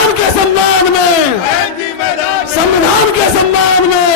संविधान के सम्मान में, संविधान के सम्मान में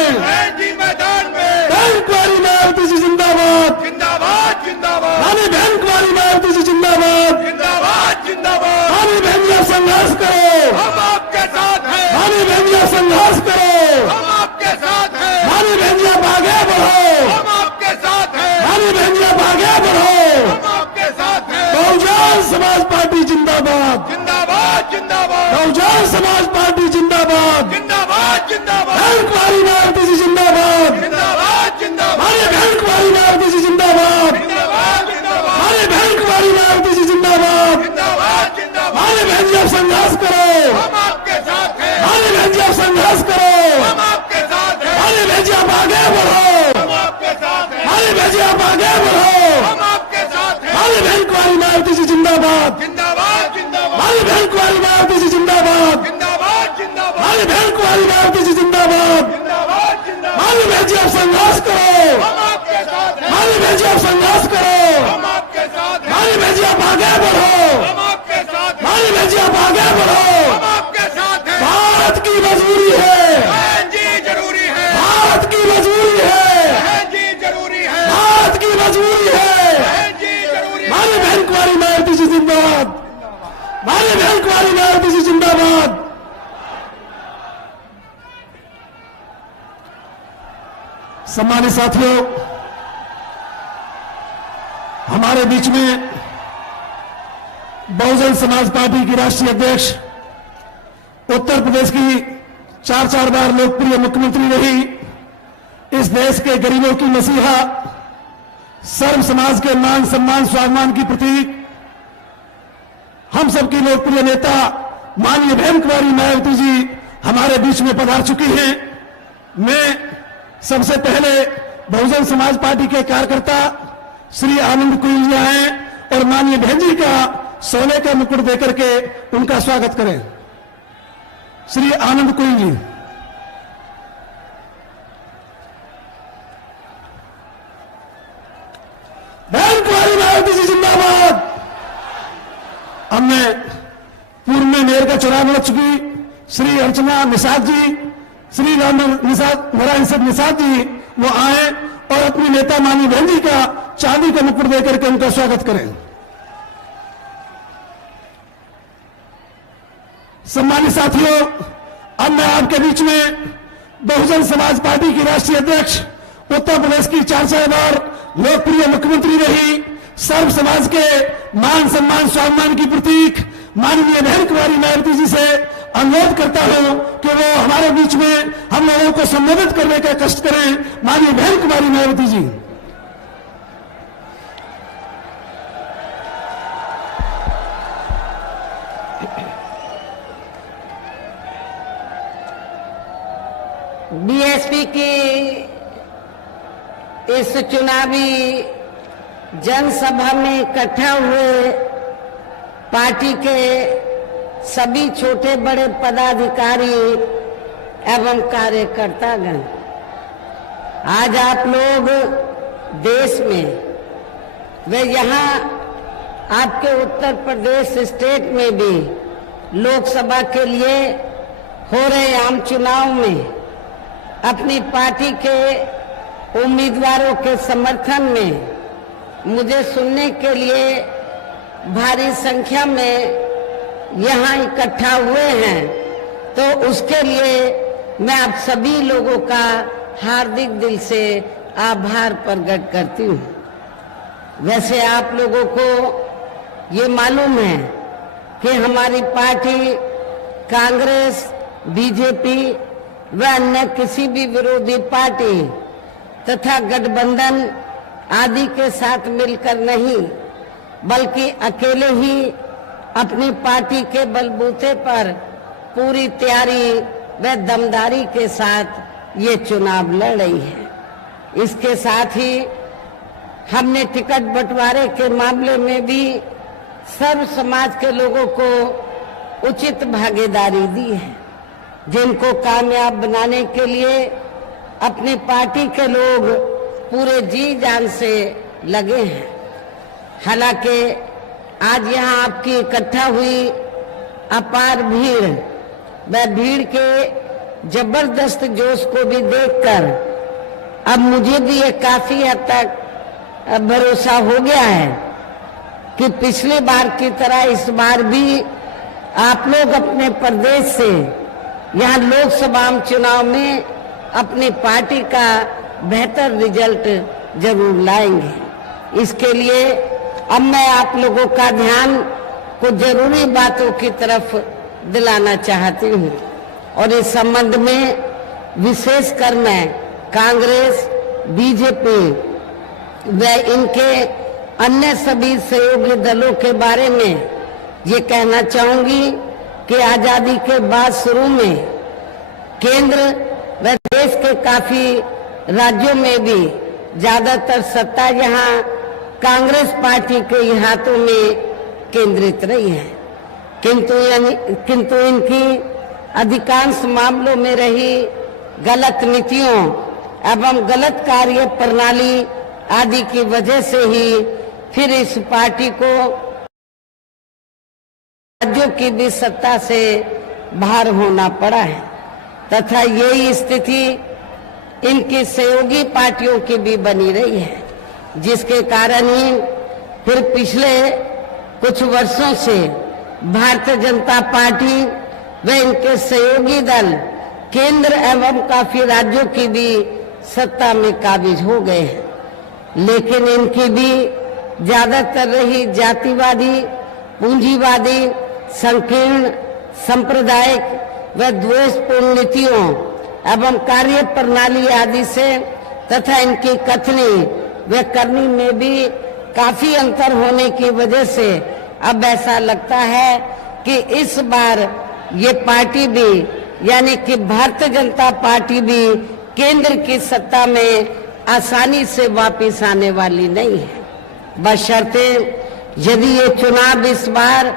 बैंक वाली मायावती जी जिंदाबाद, जिंदाबाद जिंदाबाद रानी बैंक वाली मायावती जी जिंदाबाद, जिंदाबाद जिंदाबाद। रानी बहनिया संघर्ष करो, हम आपके साथ हैं, रानी बहनिया संघर्ष करो, हम आपके साथ हैं, रानी बहनिया आगे बढ़ो, हम आपके साथ हैं, रानी बहनिया आगे बढ़ो। हम आपके साथ हैं। बहुजन समाज पार्टी जिंदाबाद, जिंदाबाद जिंदाबाद बहुजन समाज पार्टी जिंदाबाद, जिंदाबाद जिंदाबाद बैंक वाली मायावती जी जिंदाबाद, जिंदाबाद जिंदाबाद रानी बैंक वाली मायावती जी जिंदाबाद, जिंदाबाद जिंदाबाद रानी बैंक वाली मायावती जी जिंदाबाद, जिंदाबाद जिंदाबाद। रानी बहनिया संघर्ष करो, हम आपके साथ हैं, रानी बहनिया संघर्ष करो, हम आपके साथ हैं, रानी बहनिया आगे बढ़ो, हम आपके साथ हैं, रानी बहनिया आगे बढ़ो, हम आपके साथ हैं। रानी बैंक वाली मायावती जी जिंदाबाद, जिंदाबाद जिंदाबाद रानी बैंक वाली मायावती जी जिंदाबाद, जिंदाबाद जिंदाबाद रानी बैंक वाली मायावती जी जिंदाबाद, जिंदाबाद जिंदाबाद। रानी बहनिया संघर्ष करो, हम आपके साथ हैं, रानी बहनिया संघर्ष करो, हम आपके साथ हैं, रानी बहनिया आगे बढ़ो, हम आपके साथ हैं, रानी बहनिया आगे बढ़ो। हम आपके साथ हैं। भारत की मजबूरी है, बहन जी जरूरी है, भारत की मजबूरी है, बहन जी जरूरी है, भारत की मजबूरी है। बहन जी जरूरी है। रानी बैंक वाली मायावती जी जिंदाबाद, रानी बैंक वाली मायावती जी जिंदाबाद। सम्मानित साथियों, हमारे बीच में बहुजन समाज पार्टी की राष्ट्रीय अध्यक्ष, उत्तर प्रदेश की 4 बार लोकप्रिय मुख्यमंत्री रही, इस देश के गरीबों की मसीहा, सर्व समाज के मान सम्मान स्वाभिमान की प्रतीक, हम सबकी लोकप्रिय नेता माननीय बैंक कुमारी मायावती जी हमारे बीच में पधार चुकी हैं। मैं सबसे पहले बहुजन समाज पार्टी के कार्यकर्ता श्री आनंद कुइल जी आए और माननीय बहन जी का सोने का मुकुट देकर के उनका स्वागत करें। श्री आनंद कुइल जी। बैंक वाली मायावती जी जिंदाबाद। अब मैं पूर्व में मेयर का चुनाव लड़ चुकी श्री अर्चना निषाद जी, श्री नारायण सिंह निषाद जी वो आए और अपनी नेता माननीय बहन जी का चांदी का मुकुट देकर के उनका स्वागत करें। सम्मानित साथियों, अब मैं आपके बीच में बहुजन समाज पार्टी की राष्ट्रीय अध्यक्ष, उत्तर प्रदेश की 4 बार लोकप्रिय मुख्यमंत्री रही, सर्व समाज के मान सम्मान स्वाभिमान की प्रतीक माननीय बहन कुमारी मायावती जी से अनुरोध करता हूं कि वो हमारे बीच में हम लोगों को संबोधित करने का कष्ट करें। माननीय बहन कुमारी मायावती जी। बीएसपी की इस चुनावी जनसभा में इकट्ठा हुए पार्टी के सभी छोटे बड़े पदाधिकारी एवं कार्यकर्तागण, आज आप लोग देश में वे यहाँ आपके उत्तर प्रदेश स्टेट में भी लोकसभा के लिए हो रहे आम चुनाव में अपनी पार्टी के उम्मीदवारों के समर्थन में मुझे सुनने के लिए भारी संख्या में यहाँ इकट्ठा हुए हैं, तो उसके लिए मैं आप सभी लोगों का हार्दिक दिल से आभार प्रकट करती हूँ। वैसे आप लोगों को ये मालूम है कि हमारी पार्टी कांग्रेस, बीजेपी व अन्य किसी भी विरोधी पार्टी तथा गठबंधन आदि के साथ मिलकर नहीं, बल्कि अकेले ही अपनी पार्टी के बलबूते पर पूरी तैयारी व दमदारी के साथ ये चुनाव लड़ रही है। इसके साथ ही हमने टिकट बंटवारे के मामले में भी सर्व समाज के लोगों को उचित भागीदारी दी है, जिनको कामयाब बनाने के लिए अपनी पार्टी के लोग पूरे जी जान से लगे हैं। हालांकि आज यहाँ आपकी इकट्ठा हुई अपार भीड़ व भीड़ के जबरदस्त जोश को भी देखकर अब मुझे भी ये काफी हद तक भरोसा हो गया है कि पिछली बार की तरह इस बार भी आप लोग अपने प्रदेश से यहाँ लोकसभा चुनाव में अपनी पार्टी का बेहतर रिजल्ट जरूर लाएंगे। इसके लिए अब मैं आप लोगों का ध्यान कुछ जरूरी बातों की तरफ दिलाना चाहती हूँ और इस संबंध में विशेषकर मैं कांग्रेस, बीजेपी व इनके अन्य सभी सहयोगी दलों के बारे में ये कहना चाहूंगी कि आजादी के बाद शुरू में केंद्र व देश के काफी राज्यों में भी ज्यादातर सत्ता यहाँ कांग्रेस पार्टी के हाथों में केंद्रित रही है, किंतु इनकी अधिकांश मामलों में रही गलत नीतियों एवं गलत कार्य प्रणाली आदि की वजह से ही फिर इस पार्टी को राज्यों की भी सत्ता से बाहर होना पड़ा है तथा यही स्थिति इनकी सहयोगी पार्टियों की भी बनी रही है, जिसके कारण ही फिर पिछले कुछ वर्षों से भारतीय जनता पार्टी व इनके सहयोगी दल केंद्र एवं काफी राज्यों की भी सत्ता में काबिज हो गए हैं, लेकिन इनकी भी ज्यादातर रही जातिवादी, पूंजीवादी, संकीर्ण, सांप्रदायिक व द्वेषपूर्ण नीतियों एवं कार्य प्रणाली आदि से तथा इनकी कथनी व करनी में भी काफी अंतर होने की वजह से अब ऐसा लगता है कि इस बार ये पार्टी भी यानी कि भारतीय जनता पार्टी भी केंद्र की सत्ता में आसानी से वापस आने वाली नहीं है, बशर्ते यदि ये चुनाव इस बार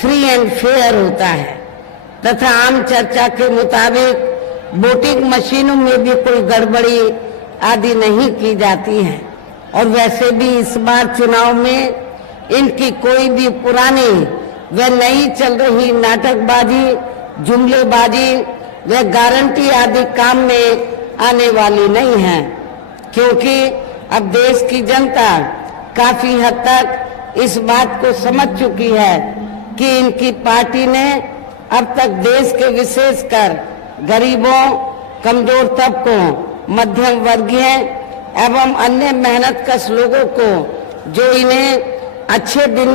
फ्री एंड फेयर होता है तथा आम चर्चा के मुताबिक वोटिंग मशीनों में भी कोई गड़बड़ी आदि नहीं की जाती है और वैसे भी इस बार चुनाव में इनकी कोई भी पुरानी व नई चल रही नाटकबाजी, जुमलेबाजी व गारंटी आदि काम में आने वाली नहीं है, क्योंकि अब देश की जनता काफी हद तक इस बात को समझ चुकी है कि इनकी पार्टी ने अब तक देश के विशेषकर गरीबों, कमजोर तबकों, मध्यम वर्गीय एवं अन्य मेहनतकश लोगों को जो इन्हें अच्छे दिन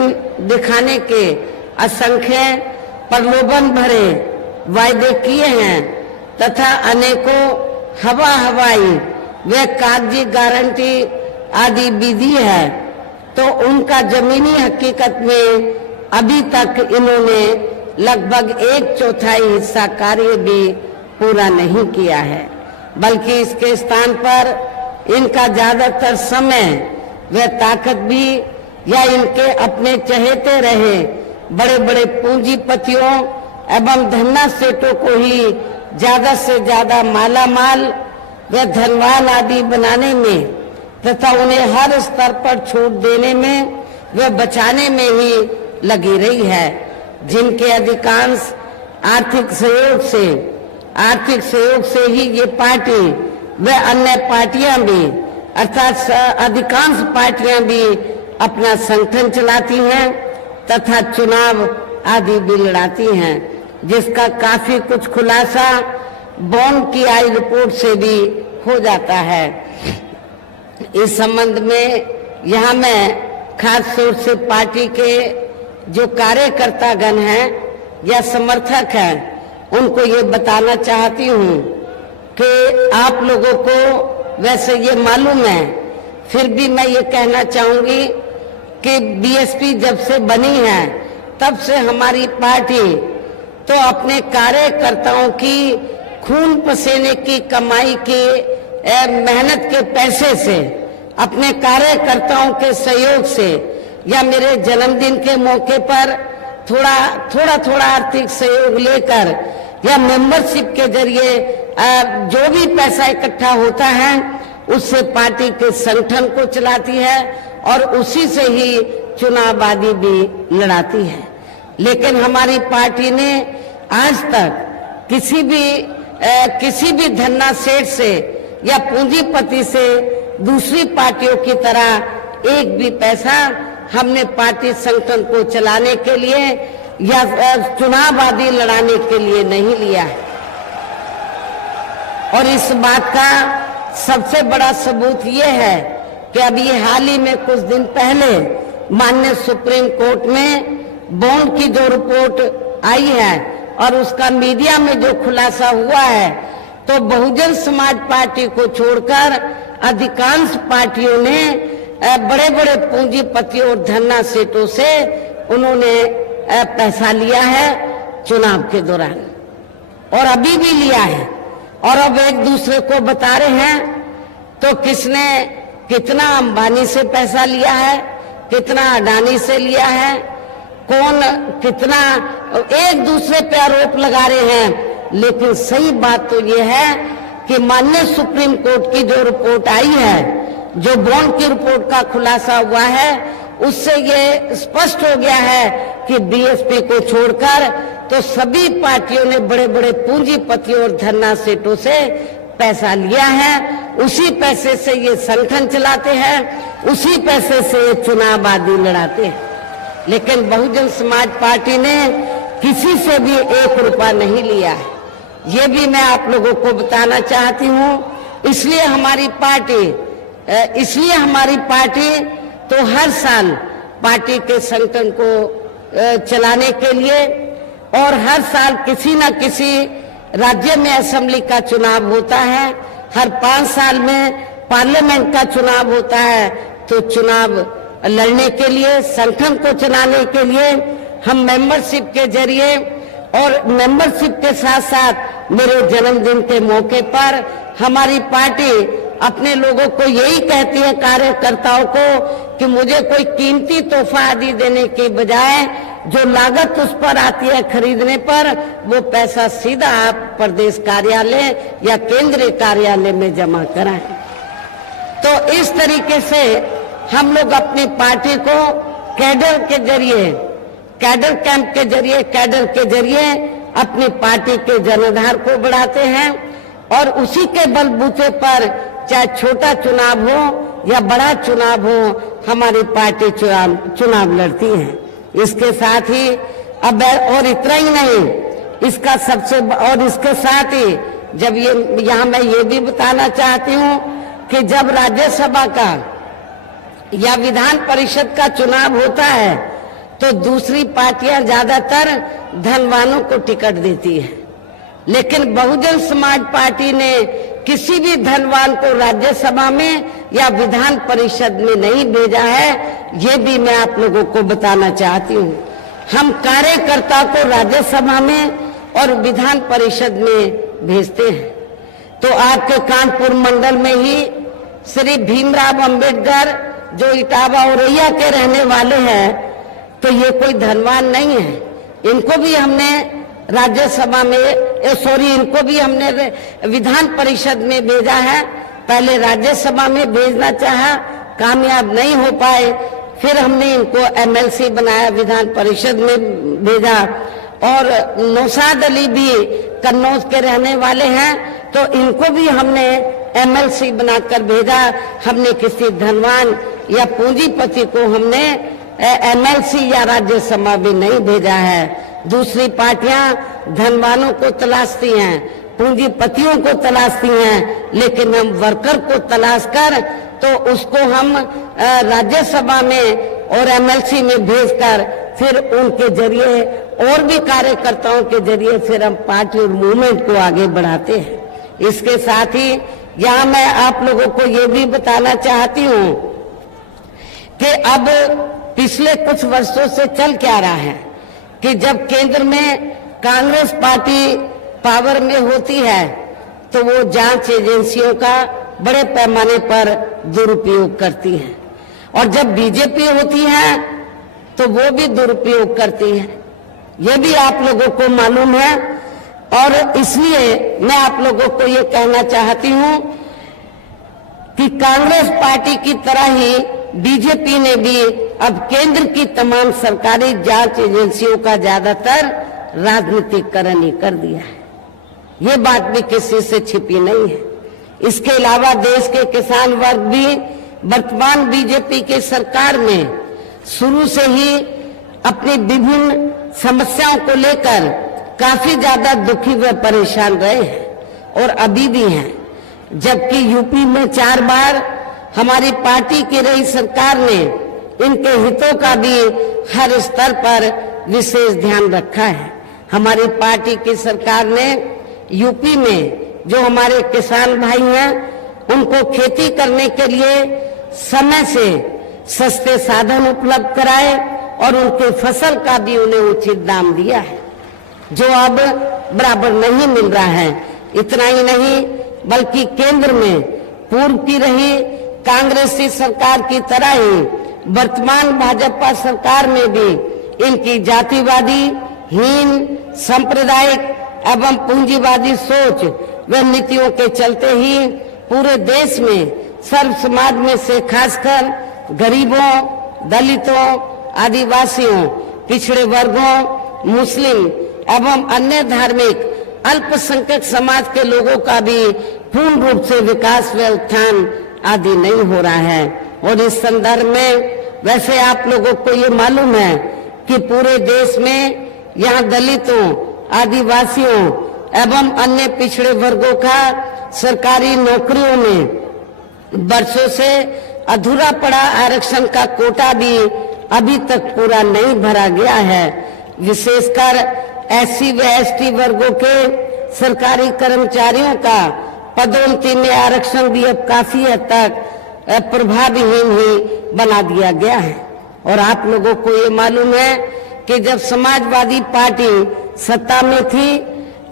दिखाने के असंख्य प्रलोभन भरे वायदे किए हैं तथा अनेकों हवाई व कागजी गारंटी आदि विधि है, तो उनका जमीनी हकीकत में अभी तक इन्होंने लगभग 1/4 हिस्सा कार्य भी पूरा नहीं किया है, बल्कि इसके स्थान पर इनका ज्यादातर समय व ताकत भी या इनके अपने चहेते रहे बड़े बड़े पूंजीपतियों एवं धन्ना सेठों को ही ज्यादा से ज्यादा मालामाल व धनवान आदि बनाने में तथा उन्हें हर स्तर पर छूट देने में व बचाने में ही लगी रही है, जिनके अधिकांश आर्थिक सहयोग से ही ये पार्टी व अन्य पार्टियां भी अर्थात अधिकांश पार्टियां भी अपना संगठन चलाती हैं तथा चुनाव आदि भी लड़ाती हैं, जिसका काफी कुछ खुलासा बॉन्ड की आई रिपोर्ट से भी हो जाता है। इस संबंध में यहाँ मैं खास तौर से पार्टी के जो कार्यकर्तागण हैं या समर्थक हैं उनको ये बताना चाहती हूँ कि आप लोगों को वैसे ये मालूम है, फिर भी मैं ये कहना चाहूंगी कि बीएसपी जब से बनी है तब से हमारी पार्टी तो अपने कार्यकर्ताओं की खून पसीने की कमाई की मेहनत के पैसे से, अपने कार्यकर्ताओं के सहयोग से या मेरे जन्मदिन के मौके पर थोड़ा आर्थिक सहयोग लेकर या मेंबरशिप के जरिए जो भी पैसा इकट्ठा होता है उससे पार्टी के संगठन को चलाती है और उसी से ही चुनाव आदि भी लड़ाती है। लेकिन हमारी पार्टी ने आज तक किसी भी धन्ना सेठ से या पूंजीपति से दूसरी पार्टियों की तरह एक भी पैसा हमने पार्टी संगठन को चलाने के लिए या चुनाव आदि लड़ाने के लिए नहीं लिया है। और इस बात का सबसे बड़ा सबूत ये है कि अभी हाल ही में कुछ दिन पहले माननीय सुप्रीम कोर्ट में बॉन्ड की जो रिपोर्ट आई है और उसका मीडिया में जो खुलासा हुआ है, तो बहुजन समाज पार्टी को छोड़कर अधिकांश पार्टियों ने बड़े बड़े पूंजीपतियों और धन्ना सेठों से उन्होंने पैसा लिया है चुनाव के दौरान, और अभी भी लिया है। और अब एक दूसरे को बता रहे हैं तो किसने कितना अंबानी से पैसा लिया है, कितना अडानी से लिया है, कौन कितना, एक दूसरे पे आरोप लगा रहे हैं। लेकिन सही बात तो ये है कि माननीय सुप्रीम कोर्ट की जो रिपोर्ट आई है, जो बॉन्ड की रिपोर्ट का खुलासा हुआ है, उससे ये स्पष्ट हो गया है कि बीएसपी को छोड़कर तो सभी पार्टियों ने बड़े बड़े पूंजीपतियों और धन्ना सेठों से पैसा लिया है। उसी पैसे से ये संगठन चलाते हैं, उसी पैसे से ये चुनाव आदि लड़ाते हैं। लेकिन बहुजन समाज पार्टी ने किसी से भी 1 रुपया नहीं लिया है, ये भी मैं आप लोगों को बताना चाहती हूँ। इसलिए हमारी पार्टी तो हर साल पार्टी के संगठन को चलाने के लिए, और हर साल किसी न किसी राज्य में असेंबली का चुनाव होता है, हर 5 साल में पार्लियामेंट का चुनाव होता है, तो चुनाव लड़ने के लिए, संगठन को चलाने के लिए हम मेंबरशिप के जरिए, और मेंबरशिप के साथ साथ मेरे जन्मदिन के मौके पर हमारी पार्टी अपने लोगों को यही कहती है, कार्यकर्ताओं को, कि मुझे कोई कीमती तोहफा आदि देने के बजाय जो लागत उस पर आती है खरीदने पर, वो पैसा सीधा आप प्रदेश कार्यालय या केंद्रीय कार्यालय में जमा कराएं। तो इस तरीके से हम लोग अपनी पार्टी को कैडर के जरिए, कैडर कैंप के जरिए, कैडर के जरिए अपनी पार्टी के जनाधार को बढ़ाते हैं, और उसी के बलबूते पर चाहे छोटा चुनाव हो या बड़ा चुनाव हो, हमारी पार्टी चुनाव लड़ती है। इसके साथ ही अब और इतना ही नहीं, इसके साथ ही जब यहाँ मैं ये भी बताना चाहती हूँ कि जब राज्यसभा का या विधान परिषद का चुनाव होता है, तो दूसरी पार्टियां ज्यादातर धनवानों को टिकट देती है, लेकिन बहुजन समाज पार्टी ने किसी भी धनवान को राज्यसभा में या विधान परिषद में नहीं भेजा है। ये भी मैं आप लोगों को बताना चाहती हूँ। हम कार्यकर्ता को राज्यसभा में और विधान परिषद में भेजते हैं। तो आपके कानपुर मंडल में ही श्री भीमराव अंबेडकर जो इटावा औरैया के रहने वाले हैं, तो ये कोई धनवान नहीं है। इनको भी हमने राज्यसभा में इनको भी हमने विधान परिषद में भेजा है। पहले राज्यसभा में भेजना चाहा, कामयाब नहीं हो पाए, फिर हमने इनको एमएलसी बनाया, विधान परिषद में भेजा। और नौशाद अली भी कन्नौज के रहने वाले हैं, तो इनको भी हमने एमएलसी बनाकर भेजा। हमने किसी धनवान या पूंजीपति को हमने एमएलसी या राज्यसभा भी नहीं भेजा है। दूसरी पार्टियां धनवानों को तलाशती हैं, पूंजीपतियों को तलाशती हैं, लेकिन हम वर्कर को तलाश कर तो उसको हम राज्यसभा में और एमएलसी में भेजकर फिर उनके जरिए और भी कार्यकर्ताओं के जरिए फिर हम पार्टी और मूवमेंट को आगे बढ़ाते हैं। इसके साथ ही यहाँ मैं आप लोगों को ये भी बताना चाहती हूँ कि अब पिछले कुछ वर्षों से चल क्या रहा है कि जब केंद्र में कांग्रेस पार्टी पावर में होती है तो वो जांच एजेंसियों का बड़े पैमाने पर दुरुपयोग करती है, और जब बीजेपी होती है तो वो भी दुरुपयोग करती है। ये भी आप लोगों को मालूम है, और इसलिए मैं आप लोगों को ये कहना चाहती हूँ कि कांग्रेस पार्टी की तरह ही बीजेपी ने भी अब केंद्र की तमाम सरकारी जांच एजेंसियों का ज्यादातर राजनीतिकरण ही कर दिया है। ये बात भी किसी से छिपी नहीं है। इसके अलावा देश के किसान वर्ग भी वर्तमान बीजेपी की सरकार में शुरू से ही अपनी विभिन्न समस्याओं को लेकर काफी ज्यादा दुखी व परेशान रहे हैं और अभी भी हैं। जबकि यूपी में 4 बार हमारी पार्टी की रही सरकार ने इनके हितों का भी हर स्तर पर विशेष ध्यान रखा है। हमारी पार्टी की सरकार ने यूपी में जो हमारे किसान भाई हैं उनको खेती करने के लिए समय से सस्ते साधन उपलब्ध कराए और उनके फसल का भी उन्हें उचित दाम दिया है, जो अब बराबर नहीं मिल रहा है। इतना ही नहीं बल्कि केंद्र में पूर्व की रही कांग्रेसी सरकार की तरह ही वर्तमान भाजपा सरकार में भी इनकी जातिवादी, हीन, सांप्रदायिक एवं पूंजीवादी सोच व नीतियों के चलते ही पूरे देश में सर्व समाज में से खासकर गरीबों, दलितों, आदिवासियों, पिछड़े वर्गों, मुस्लिम एवं अन्य धार्मिक अल्पसंख्यक समाज के लोगों का भी पूर्ण रूप से विकास व उत्थान आदि नहीं हो रहा है। और इस संदर्भ में वैसे आप लोगों को ये मालूम है कि पूरे देश में यहाँ दलितों, आदिवासियों एवं अन्य पिछड़े वर्गों का सरकारी नौकरियों में वर्षों से अधूरा पड़ा आरक्षण का कोटा भी अभी तक पूरा नहीं भरा गया है। विशेषकर एससी व एसटी वर्गों के सरकारी कर्मचारियों का पदोन्नति में आरक्षण भी अब काफी हद तक प्रभावहीन ही बना दिया गया है। और आप लोगों को ये मालूम है कि जब समाजवादी पार्टी सत्ता में थी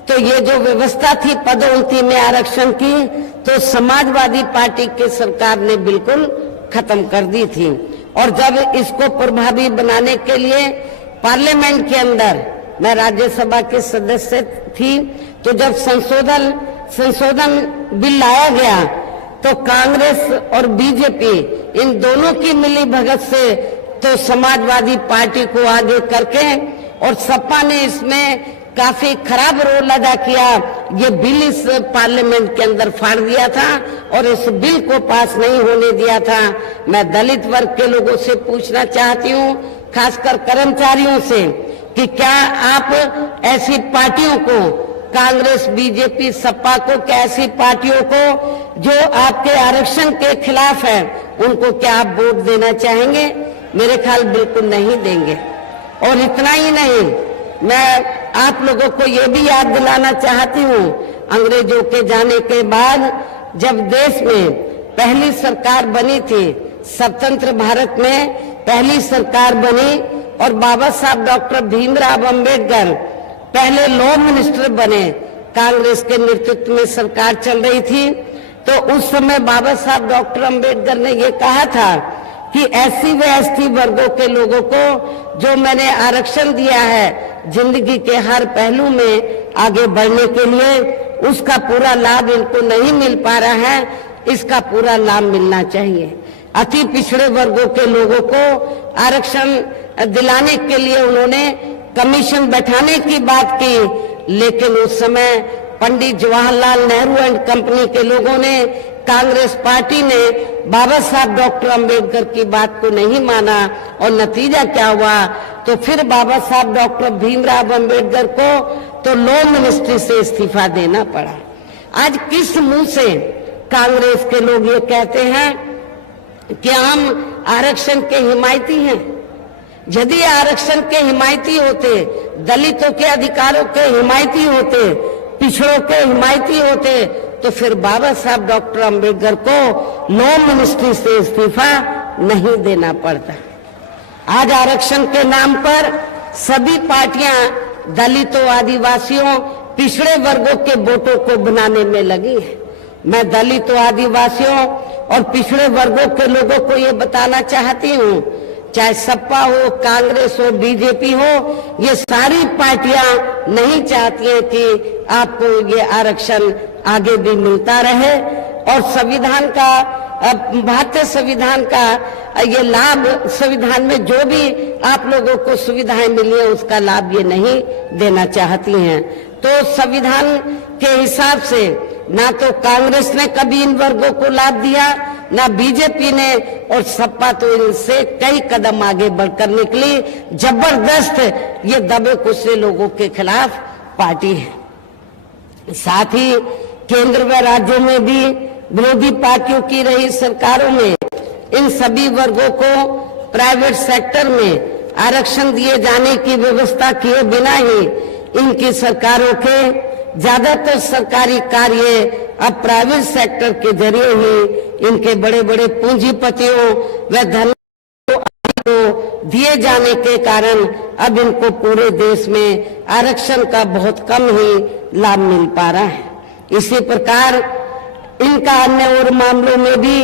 तो ये जो व्यवस्था थी पदोन्नति में आरक्षण की तो समाजवादी पार्टी की सरकार ने बिल्कुल खत्म कर दी थी। और जब इसको प्रभावी बनाने के लिए पार्लियामेंट के अंदर मैं राज्यसभा के सदस्य थी तो जब संशोधन बिल लाया गया तो कांग्रेस और बीजेपी इन दोनों की मिली भगत से तो समाजवादी पार्टी को आगे करके और सपा ने इसमें काफी खराब रोल अदा किया। ये बिल इस पार्लियामेंट के अंदर फाड़ दिया था और इस बिल को पास नहीं होने दिया था। मैं दलित वर्ग के लोगों से पूछना चाहती हूँ, खासकर कर्मचारियों से, कि क्या आप ऐसी पार्टियों को, कांग्रेस, बीजेपी, सपा को, क्या ऐसी पार्टियों को जो आपके आरक्षण के खिलाफ है उनको क्या आप वोट देना चाहेंगे? मेरे ख्याल बिल्कुल नहीं देंगे। और इतना ही नहीं, मैं आप लोगों को ये भी याद दिलाना चाहती हूँ, अंग्रेजों के जाने के बाद जब देश में पहली सरकार बनी थी, स्वतंत्र भारत में पहली सरकार बनी और बाबा साहब डॉक्टर भीमराव अंबेडकर पहले लॉ मिनिस्टर बने, कांग्रेस के नेतृत्व में सरकार चल रही थी, तो उस समय बाबा साहब डॉक्टर अंबेडकर ने ये कहा था कि एससी व एसटी वर्गों के लोगों को जो मैंने आरक्षण दिया है जिंदगी के हर पहलू में आगे बढ़ने के लिए, उसका पूरा लाभ इनको नहीं मिल पा रहा है, इसका पूरा लाभ मिलना चाहिए। अति पिछड़े वर्गों के लोगों को आरक्षण दिलाने के लिए उन्होंने कमीशन बैठाने की बात की, लेकिन उस समय पंडित जवाहरलाल नेहरू एंड कंपनी के लोगों ने, कांग्रेस पार्टी ने बाबा साहब डॉक्टर अंबेडकर की बात को नहीं माना और नतीजा क्या हुआ, तो फिर बाबा साहब डॉक्टर भीमराव अंबेडकर को तो लॉ मिनिस्ट्री से इस्तीफा देना पड़ा। आज किस मुंह से कांग्रेस के लोग ये कहते हैं कि हम आरक्षण के हिमायती हैं? यदि आरक्षण के हिमायती होते, दलितों के अधिकारों के हिमायती होते, पिछड़ों के हिमायती होते, तो फिर बाबा साहब डॉक्टर अंबेडकर को लॉ मिनिस्ट्री से इस्तीफा नहीं देना पड़ता। आज आरक्षण के नाम पर सभी पार्टियां दलितों, आदिवासियों, पिछड़े वर्गों के वोटों को बनाने में लगी है। मैं दलितों, आदिवासियों और पिछड़े वर्गों के लोगों को ये बताना चाहती हूँ, चाहे सपा हो, कांग्रेस हो, बीजेपी हो, ये सारी पार्टियां नहीं चाहती हैं कि आपको ये आरक्षण आगे भी मिलता रहे और संविधान का, भारतीय संविधान का ये लाभ, संविधान में जो भी आप लोगों को सुविधाएं मिली है उसका लाभ ये नहीं देना चाहती हैं। तो संविधान के हिसाब से ना तो कांग्रेस ने कभी इन वर्गों को लाभ दिया, ना बीजेपी ने, और सपा तो इनसे कई कदम आगे बढ़कर निकली। जबरदस्त ये दबे कुचले लोगों के खिलाफ पार्टी है। साथ ही केंद्र व राज्यों में भी विरोधी पार्टियों की रही सरकारों में इन सभी वर्गों को प्राइवेट सेक्टर में आरक्षण दिए जाने की व्यवस्था किए बिना ही इनकी सरकारों के ज्यादातर सरकारी कार्य अब प्राइवेट सेक्टर के जरिए ही इनके बड़े बड़े पूंजीपतियों व धन को दिए जाने के कारण अब इनको पूरे देश में आरक्षण का बहुत कम ही लाभ मिल पा रहा है। इसी प्रकार इनका अन्य और मामलों में भी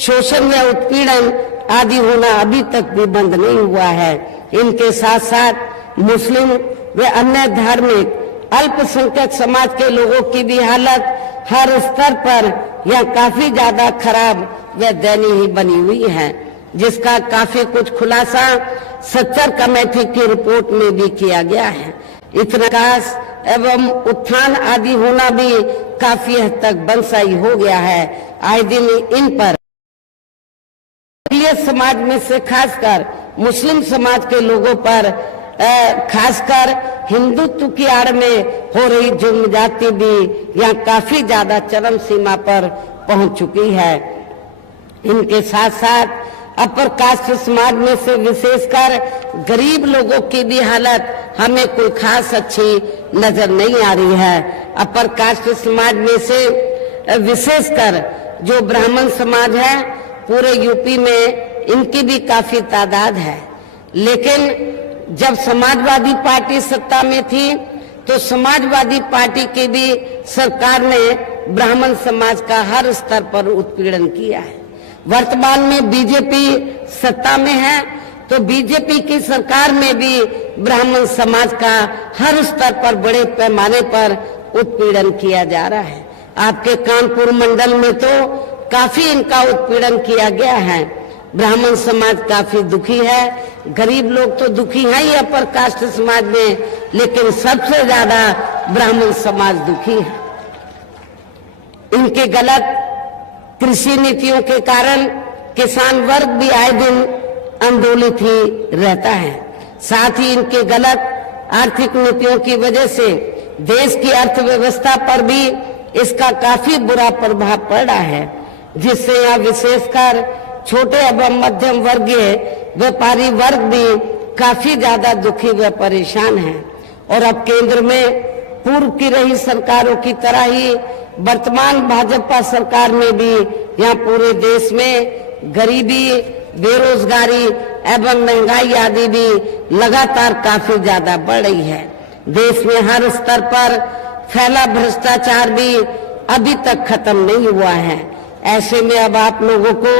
शोषण व उत्पीड़न आदि होना अभी तक भी बंद नहीं हुआ है। इनके साथ साथ मुस्लिम व अन्य धार्मिक अल्पसंख्यक समाज के लोगों की भी हालत हर स्तर पर यह काफी ज्यादा खराब व दयनीय बनी हुई है, जिसका काफी कुछ खुलासा सच्चर कमेटी की रिपोर्ट में भी किया गया है। इतना विकास एवं उत्थान आदि होना भी काफी हद तक बंसाई हो गया है। आए दिन इन पर समाज में से खासकर मुस्लिम समाज के लोगों पर खासकर हिंदुत्व की आड़ में हो रही जुल्म जाति भी यहाँ काफी ज्यादा चरम सीमा पर पहुंच चुकी है। इनके साथ साथ अपर कास्ट समाज में से विशेषकर गरीब लोगों की भी हालत हमें कोई खास अच्छी नजर नहीं आ रही है। अपर कास्ट समाज में से विशेषकर जो ब्राह्मण समाज है, पूरे यूपी में इनकी भी काफी तादाद है। लेकिन जब समाजवादी पार्टी सत्ता में थी तो समाजवादी पार्टी की भी सरकार ने ब्राह्मण समाज का हर स्तर पर उत्पीड़न किया है। वर्तमान में बीजेपी सत्ता में है तो बीजेपी की सरकार में भी ब्राह्मण समाज का हर स्तर पर बड़े पैमाने पर उत्पीड़न किया जा रहा है। आपके कानपुर मंडल में तो काफी इनका उत्पीड़न किया गया है। ब्राह्मण समाज काफी दुखी है, गरीब लोग तो दुखी हैं ही अपर कास्ट समाज में, लेकिन सबसे ज्यादा ब्राह्मण समाज दुखी है। इनके गलत कृषि नीतियों के कारण किसान वर्ग भी आए दिन आंदोलित ही रहता है। साथ ही इनके गलत आर्थिक नीतियों की वजह से देश की अर्थव्यवस्था पर भी इसका काफी बुरा प्रभाव पड़ रहा है, जिससे यहाँ विशेषकर छोटे एवं मध्यम वर्गीय व्यापारी वर्ग भी काफी ज्यादा दुखी व परेशान है। और अब केंद्र में पूर्व की रही सरकारों की तरह ही वर्तमान भाजपा सरकार में भी यहाँ पूरे देश में गरीबी, बेरोजगारी एवं महंगाई आदि भी लगातार काफी ज्यादा बढ़ रही है। देश में हर स्तर पर फैला भ्रष्टाचार भी अभी तक खत्म नहीं हुआ है। ऐसे में अब आप लोगों को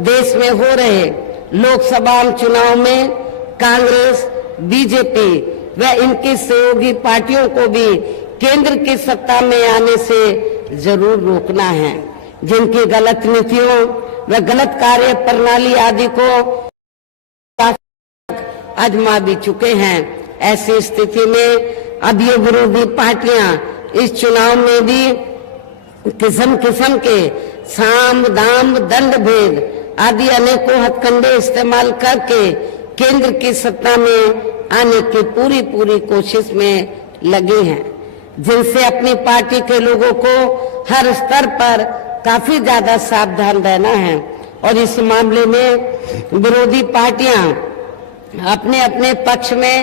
देश में हो रहे लोकसभा चुनाव में कांग्रेस, बीजेपी व इनकी सहयोगी पार्टियों को भी केंद्र की सत्ता में आने से जरूर रोकना है। जिनकी गलत नीतियों व गलत कार्य प्रणाली आदि को आजमा भी चुके हैं। ऐसी स्थिति में अब ये विरोधी पार्टियां इस चुनाव में भी किस्म किस्म के साम दाम दंड भेद आदि अनेकों हथकंडे इस्तेमाल करके केंद्र की सत्ता में आने की पूरी कोशिश में लगे हैं, जिनसे अपनी पार्टी के लोगों को हर स्तर पर काफी ज्यादा सावधान रहना है। और इस मामले में विरोधी पार्टियां अपने अपने पक्ष में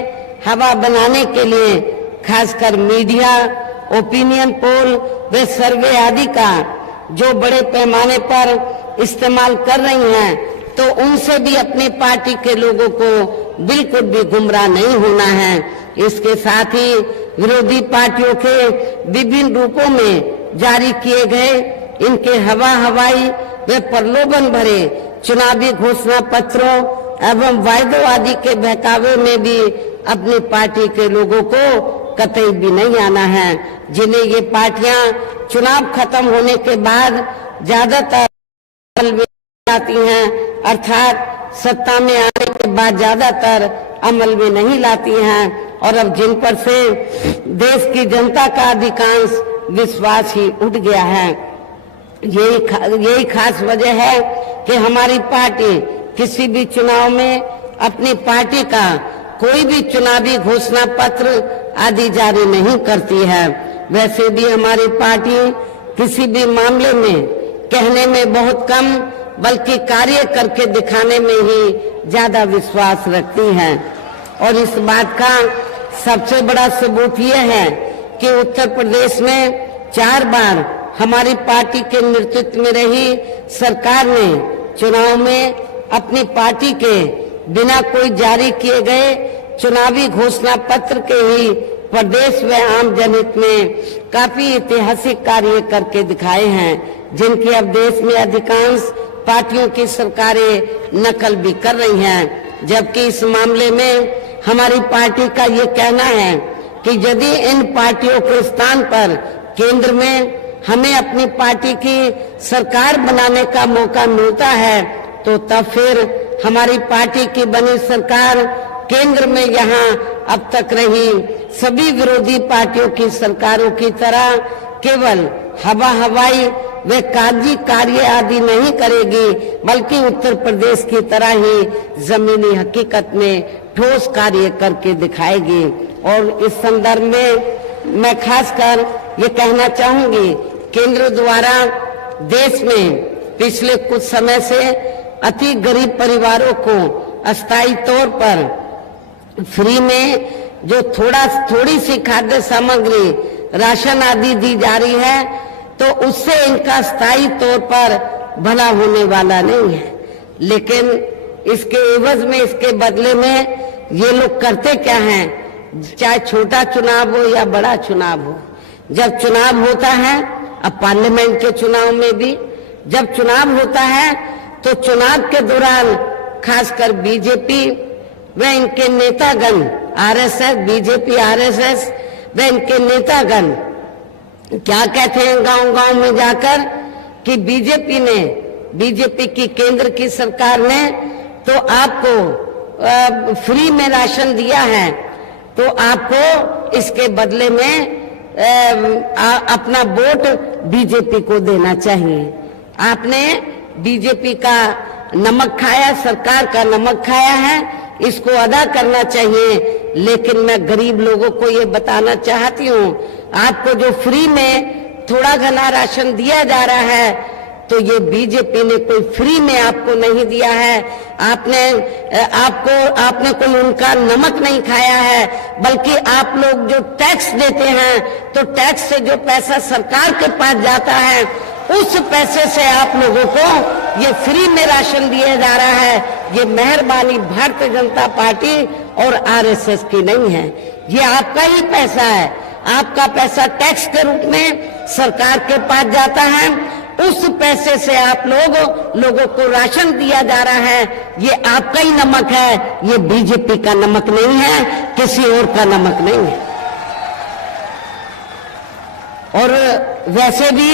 हवा बनाने के लिए खासकर मीडिया, ओपिनियन पोल व सर्वे आदि का जो बड़े पैमाने पर इस्तेमाल कर रही हैं, तो उनसे भी अपनी पार्टी के लोगों को बिल्कुल भी गुमराह नहीं होना है। इसके साथ ही विरोधी पार्टियों के विभिन्न रूपों में जारी किए गए इनके हवाई व प्रलोभन भरे चुनावी घोषणा पत्रों एवं वायदों आदि के बहकावे में भी अपनी पार्टी के लोगों को कतई भी नहीं आना है, जिन्हें ये पार्टियां चुनाव खत्म होने के बाद ज्यादातर अमल में लाती हैं, अर्थात सत्ता में आने के बाद ज्यादातर अमल में नहीं लाती हैं। और अब जिन पर से देश की जनता का अधिकांश विश्वास ही उठ गया है। यही खास वजह है कि हमारी पार्टी किसी भी चुनाव में अपनी पार्टी का कोई भी चुनावी घोषणा पत्र आदि जारी नहीं करती है। वैसे भी हमारी पार्टी किसी भी मामले में कहने में बहुत कम बल्कि कार्य करके दिखाने में ही ज्यादा विश्वास रखती है। और इस बात का सबसे बड़ा सबूत यह है कि उत्तर प्रदेश में 4 बार हमारी पार्टी के नेतृत्व में रही सरकार ने चुनाव में अपनी पार्टी के बिना कोई जारी किए गए चुनावी घोषणा पत्र के ही प्रदेश व आम जनहित में काफी ऐतिहासिक कार्य करके दिखाए हैं, जिनकी अब देश में अधिकांश पार्टियों की सरकारें नकल भी कर रही हैं। जबकि इस मामले में हमारी पार्टी का ये कहना है कि यदि इन पार्टियों के स्थान पर केंद्र में हमें अपनी पार्टी की सरकार बनाने का मौका मिलता है तो तब फिर हमारी पार्टी की बनी सरकार केंद्र में यहाँ अब तक रही सभी विरोधी पार्टियों की सरकारों की तरह केवल हवाई वे कागजी कार्य आदि नहीं करेगी, बल्कि उत्तर प्रदेश की तरह ही जमीनी हकीकत में ठोस कार्य करके दिखाएगी। और इस संदर्भ में मैं खासकर ये कहना चाहूंगी, केंद्र द्वारा देश में पिछले कुछ समय से अति गरीब परिवारों को अस्थायी तौर पर फ्री में जो थोड़ी सी खाद्य सामग्री राशन आदि दी जा रही है, तो उससे इनका स्थायी तौर पर भला होने वाला नहीं है। लेकिन इसके एवज में, इसके बदले में ये लोग करते क्या हैं, चाहे छोटा चुनाव हो या बड़ा चुनाव हो, जब चुनाव होता है, अब पार्लियामेंट के चुनाव में भी जब चुनाव होता है तो चुनाव के दौरान खासकर बीजेपी व इनके नेतागण आरएसएस, बीजेपी आरएसएस व इनके नेतागण क्या कहते हैं गांव-गांव में जाकर कि बीजेपी की केंद्र की सरकार ने तो आपको फ्री में राशन दिया है, तो आपको इसके बदले में अपना वोट बीजेपी को देना चाहिए। आपने बीजेपी का नमक खाया, सरकार का नमक खाया है, इसको अदा करना चाहिए। लेकिन मैं गरीब लोगों को ये बताना चाहती हूँ, आपको जो फ्री में थोड़ा घना राशन दिया जा रहा है, तो ये बीजेपी ने कोई फ्री में आपको नहीं दिया है। आपने कोई उनका नमक नहीं खाया है, बल्कि आप लोग जो टैक्स देते हैं, तो टैक्स से जो पैसा सरकार के पास जाता है, उस पैसे से आप लोगों को ये फ्री में राशन दिया जा रहा है। ये मेहरबानी भारतीय जनता पार्टी और आरएसएस की नहीं है, ये आपका ही पैसा है। आपका पैसा टैक्स के रूप में सरकार के पास जाता है, उस पैसे से आप लोगों को राशन दिया जा रहा है। ये आपका ही नमक है, ये बीजेपी का नमक नहीं है, किसी और का नमक नहीं है। और वैसे भी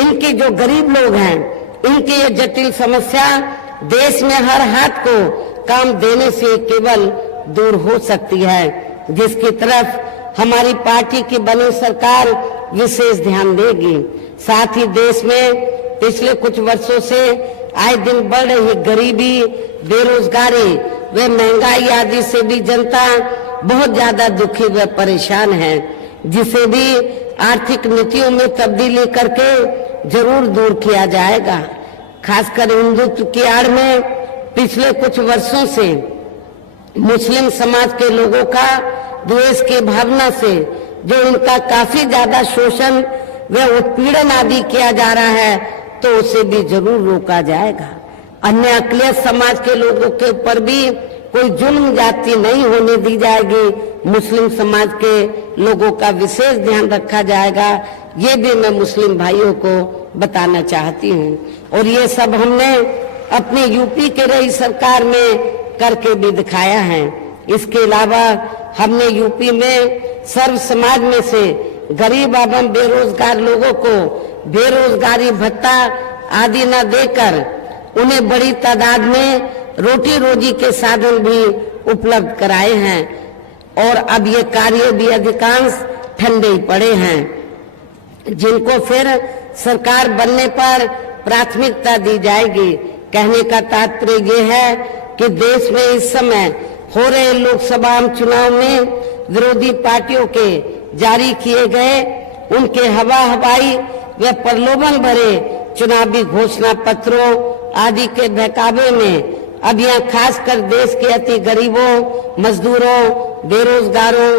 इनके जो गरीब लोग हैं, इनकी ये जटिल समस्या देश में हर हाथ को काम देने से केवल दूर हो सकती है, जिसकी तरफ हमारी पार्टी की बनी सरकार विशेष ध्यान देगी। साथ ही देश में पिछले कुछ वर्षों से आए दिन बढ़ रही गरीबी, बेरोजगारी व महंगाई आदि से भी जनता बहुत ज्यादा दुखी व परेशान है, जिसे भी आर्थिक नीतियों में तब्दीली करके जरूर दूर किया जाएगा। खासकर हिंदुत्व की आड़ में पिछले कुछ वर्षों से मुस्लिम समाज के लोगों का द्वेष की भावना से जो इनका काफी ज्यादा शोषण व उत्पीड़न आदि किया जा रहा है, तो उसे भी जरूर रोका जाएगा। अन्य अकलियत समाज के लोगों के ऊपर भी कोई जुल्म जाति नहीं होने दी जाएगी। मुस्लिम समाज के लोगों का विशेष ध्यान रखा जाएगा, ये भी मैं मुस्लिम भाइयों को बताना चाहती हूँ। और ये सब हमने अपने यूपी के रही सरकार में करके भी दिखाया है। इसके अलावा हमने यूपी में सर्व समाज में से गरीब एवं बेरोजगार लोगों को बेरोजगारी भत्ता आदि न देकर उन्हें बड़ी तादाद में रोटी रोजी के साधन भी उपलब्ध कराए हैं। और अब ये कार्य भी अधिकांश ठंडे ही पड़े हैं, जिनको फिर सरकार बनने पर प्राथमिकता दी जाएगी। कहने का तात्पर्य ये है कि देश में इस समय हो रहे लोकसभा चुनाव में विरोधी पार्टियों के जारी किए गए उनके हवाई व प्रलोभन भरे चुनावी घोषणा पत्रों आदि के बहकावे में अब यहाँ खासकर देश के अति गरीबों, मजदूरों, बेरोजगारों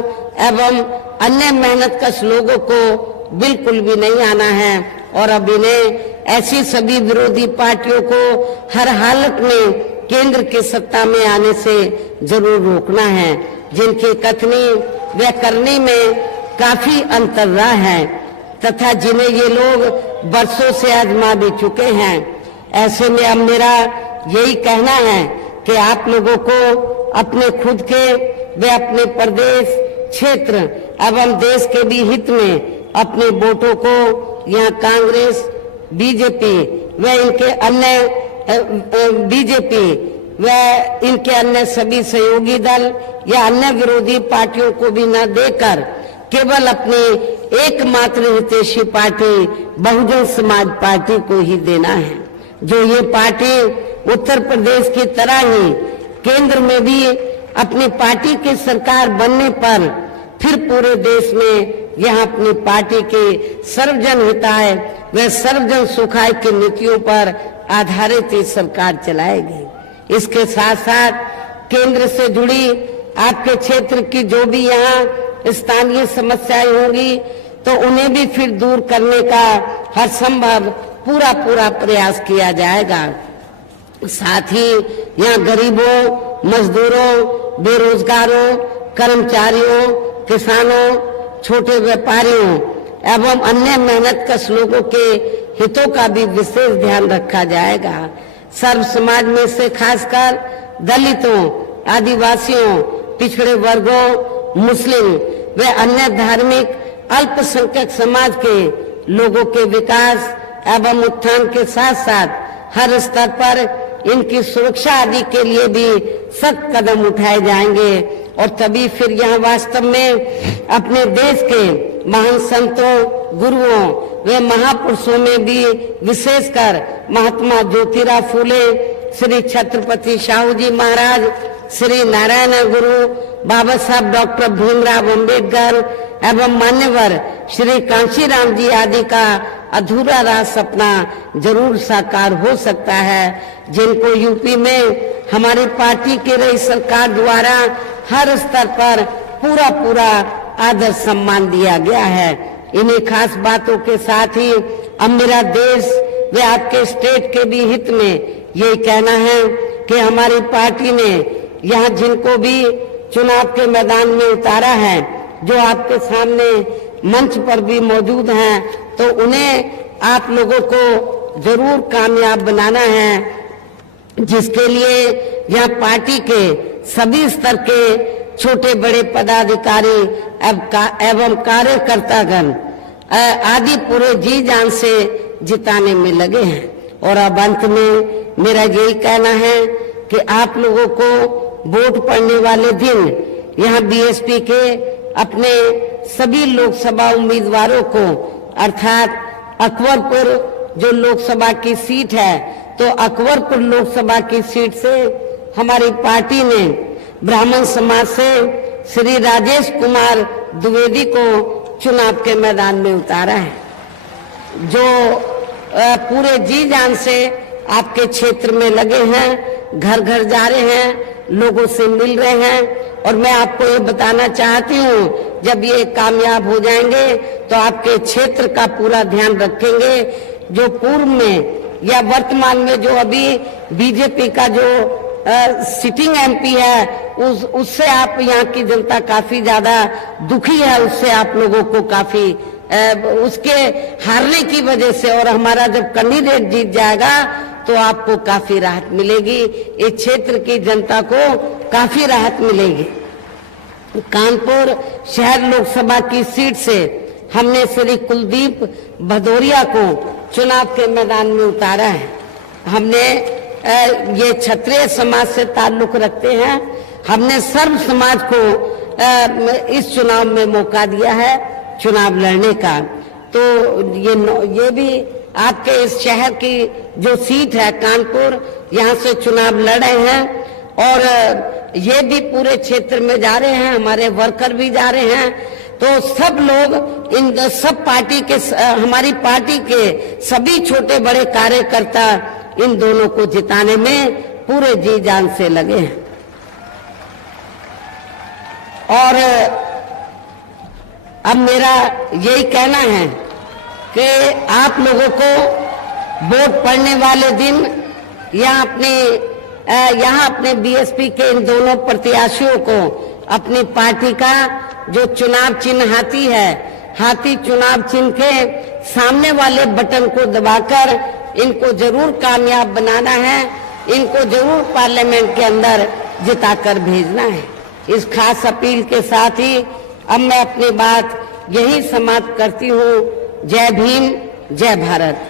एवं अन्य मेहनतकश लोगों को बिल्कुल भी नहीं आना है और अब इन्हें ऐसी सभी विरोधी पार्टियों को हर हालत में केंद्र की सत्ता में आने से जरूर रोकना है, जिनकी कथनी व करनी में काफी अंतर रहा है तथा जिन्हें ये लोग बरसों से आजमा भी चुके हैं। ऐसे में अब मेरा यही कहना है कि आप लोगों को अपने खुद के व अपने प्रदेश, क्षेत्र एवं देश के भी हित में अपने वोटों को यहाँ कांग्रेस, बीजेपी व इनके अन्य सभी सहयोगी दल या अन्य विरोधी पार्टियों को भी न देकर केवल अपनी एकमात्र हितैषी पार्टी बहुजन समाज पार्टी को ही देना है, जो ये पार्टी उत्तर प्रदेश की तरह ही केंद्र में भी अपनी पार्टी की सरकार बनने पर फिर पूरे देश में यह अपनी पार्टी की सर्वजन हिताय व सर्वजन सुखाय की नीतियों पर आधारित ही सरकार चलाएगी। इसके साथ साथ केंद्र से जुड़ी आपके क्षेत्र की जो भी यहाँ स्थानीय समस्याएं होंगी तो उन्हें भी फिर दूर करने का हर संभव पूरा प्रयास किया जाएगा। साथ ही यहाँ गरीबों, मजदूरों, बेरोजगारों, कर्मचारियों, किसानों, छोटे व्यापारियों एवं अन्य मेहनतकश लोगों के हितों का भी विशेष ध्यान रखा जाएगा। सर्व समाज में से खासकर दलितों, आदिवासियों, पिछड़े वर्गों, मुस्लिम व अन्य धार्मिक अल्पसंख्यक समाज के लोगों के विकास एवं उत्थान के साथ साथ हर स्तर पर इनकी सुरक्षा आदि के लिए भी सख्त कदम उठाए जाएंगे और तभी फिर यहाँ वास्तव में अपने देश के महान संतों, गुरुओं व महापुरुषों में भी विशेषकर महात्मा ज्योतिराव फूले, श्री छत्रपति शाहू जी महाराज, श्री नारायण गुरु, बाबा साहब डॉक्टर भीमराव अंबेडकर एवं मान्यवर श्री कांशीराम जी आदि का अधूरा राज सपना जरूर साकार हो सकता है, जिनको यूपी में हमारी पार्टी की रही सरकार द्वारा हर स्तर पर पूरा आदर सम्मान दिया गया है। इन्हीं खास बातों के साथ ही अब मेरा देश व आपके स्टेट के भी हित में यही कहना है कि हमारी पार्टी ने यहाँ जिनको भी चुनाव के मैदान में उतारा है, जो आपके सामने मंच पर भी मौजूद हैं, तो उन्हें आप लोगों को जरूर कामयाब बनाना है, जिसके लिए यहाँ पार्टी के सभी स्तर के छोटे बड़े पदाधिकारी एवं कार्यकर्तागण आदि पूरे जी जान से जिताने में लगे हैं। और अब अंत में मेरा यही कहना है कि आप लोगों को वोट पड़ने वाले दिन यहाँ बीएसपी के अपने सभी लोकसभा उम्मीदवारों को अर्थात अकबरपुर जो लोकसभा की सीट है, तो अकबरपुर लोकसभा की सीट से हमारी पार्टी ने ब्राह्मण समाज से श्री राजेश कुमार द्विवेदी को चुनाव के मैदान में उतारा है, जो पूरे जी जान से आपके क्षेत्र में लगे हैं, घर घर जा रहे हैं, लोगों से मिल रहे हैं। और मैं आपको ये बताना चाहती हूँ, जब ये कामयाब हो जाएंगे तो आपके क्षेत्र का पूरा ध्यान रखेंगे। जो पूर्व में या वर्तमान में जो अभी बीजेपी का जो सिटिंग एमपी है, उससे आप यहाँ की जनता काफी ज्यादा दुखी है, उससे आप लोगों को काफी उसके हारने की वजह से, और हमारा जब कैंडिडेट जीत जाएगा तो आपको काफी राहत मिलेगी, इस क्षेत्र की जनता को काफी राहत मिलेगी। कानपुर शहर लोकसभा की सीट से हमने श्री कुलदीप भदौरिया को चुनाव के मैदान में उतारा है। हमने ये क्षत्रिय समाज से ताल्लुक रखते हैं, हमने सर्व समाज को इस चुनाव में मौका दिया है चुनाव लड़ने का। तो ये भी आपके इस शहर की जो सीट है कानपुर, यहाँ से चुनाव लड़ रहे हैं और ये भी पूरे क्षेत्र में जा रहे हैं, हमारे वर्कर भी जा रहे हैं। तो सब लोग इन सब पार्टी के, हमारी पार्टी के सभी छोटे बड़े कार्यकर्ता इन दोनों को जिताने में पूरे जी जान से लगे हैं। और अब मेरा यही कहना है कि आप लोगों को वोट पड़ने वाले दिन यहाँ अपने बीएसपी के इन दोनों प्रत्याशियों को अपनी पार्टी का जो चुनाव चिन्ह हाथी है, हाथी चुनाव चिन्ह के सामने वाले बटन को दबाकर इनको जरूर कामयाब बनाना है, इनको जरूर पार्लियामेंट के अंदर जिताकर भेजना है। इस खास अपील के साथ ही अब मैं अपनी बात यही समाप्त करती हूँ। जय भीम, जय भारत।